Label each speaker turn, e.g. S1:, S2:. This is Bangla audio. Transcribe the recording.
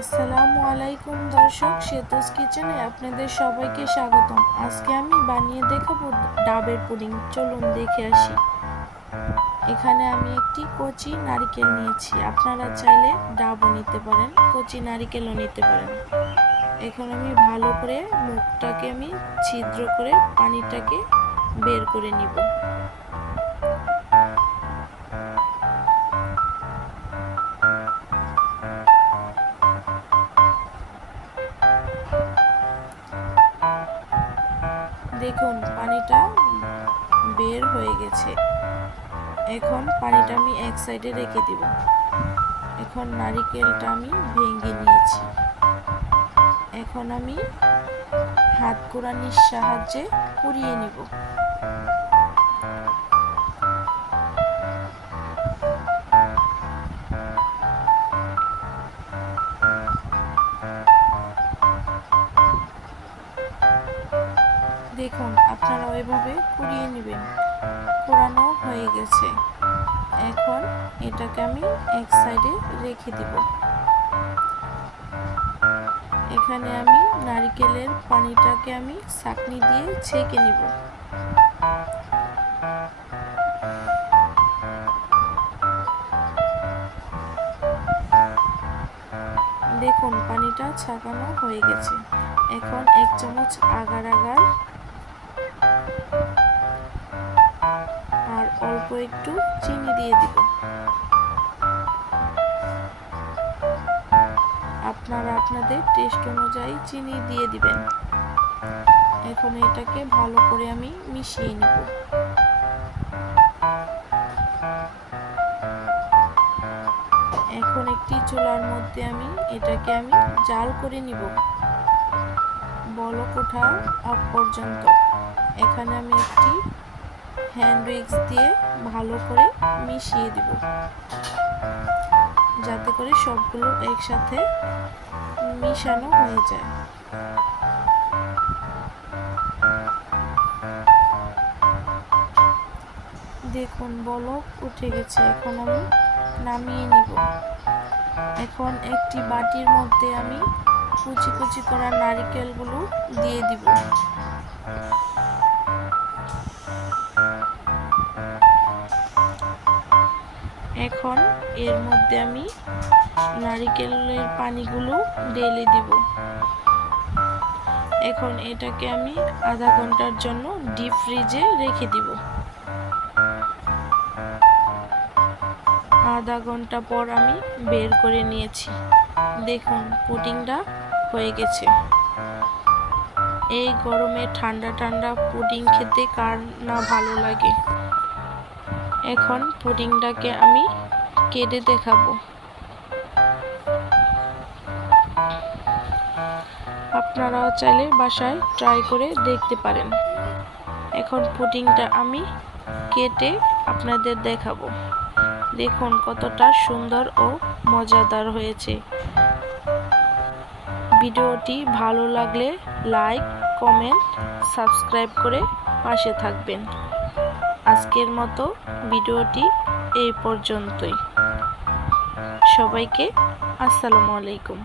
S1: আসসালামু আলাইকুম দর্শক সেতুস কিচেনে আপনাদের সবাইকে স্বাগতম। আজকে আমি বানিয়ে দেখাবো ডাবের পুডিং। চলুন দেখে আসি। এখানে আমি একটি কচি নারকেল নিয়েছি। আপনারা চাইলে ডাবও নিতে পারেন, কচি নারকেলও নিতে পারেন। এখন আমি ভালো করে মুখটাকে আমি ছিদ্র করে পানিটাকে বের করে নিব। দেখুন, পানিটা বের হয়ে গেছে। এখন পানিটা আমি এক সাইডে রেখে দিব। এখন নারিকেলটা আমি ভেঙে নিয়েছি। এখন আমি হাত কোরানির সাহায্যে কুড়িয়ে নিব। দেখুন আপনারা ওইভাবে কুড়িয়ে নেবেন। কুড়ানো হয়ে গেছে। এখন এটাকে আমি এক সাইডে রেখে দিব। এখানে আমি নারকেলের পানিটাকে আমি ছাকনি দিয়ে ছেঁকে নিব। দেখুন, পানিটা ছাকানো হয়ে গেছে। এখন এক চামচ আগার আগার আর অল্প একটু চিনি দিয়ে দিব। আপনারা আপনাদের টেস্ট অনুযায়ী চিনি দিয়ে দিবেন। এখন এটাকে ভালো করে আমি মিশিয়ে নিব। এখন একটি চুলার মধ্যে আমি এটাকে আমি জাল করে নিব। বলক ওঠা আগ পর্যন্ত। এখানে আমি একটি হ্যান্ড উইক্স দিয়ে ভালো করে মিশিয়ে দিব। যাতে করে সবগুলো একসাথে মিশানো হয়ে যায়। দেখুন, বলক উঠে গেছে। এখন আমি নামিয়ে নিব। এখন একটি বাটির মধ্যে আমি কুচি কুচি করা নারিকেলগুলো দিয়ে দিব। এখন এর মধ্যে আমি নারিকেলের পানিগুলো ঢেলে দিব। এখন এটাকে আমি আধা ঘণ্টার জন্য ডিপ ফ্রিজে রেখে দিব। আধা ঘণ্টা পর আমি বের করে নিয়েছি। দেখুন, পুডিংটা হয়ে গেছে। এই গরমে ঠান্ডা ঠান্ডা পুডিং খেতে কার না ভালো লাগে? এখন পুডিংটাকে আমি কেটে দেখাবো। আপনারাও চাইলে বাসায় ট্রাই করে দেখতে পারেন। এখন পুডিংটা আমি কেটে আপনাদের দেখাবো। দেখুন কতটা সুন্দর ও মজাদার হয়েছে। ভিডিওটি ভালো লাগলে লাইক, কমেন্ট, সাবস্ক্রাইব করে পাশে থাকবেন। আজকের মতো ভিডিওটি এই পর্যন্তই। সবাইকে আসসালামু আলাইকুম।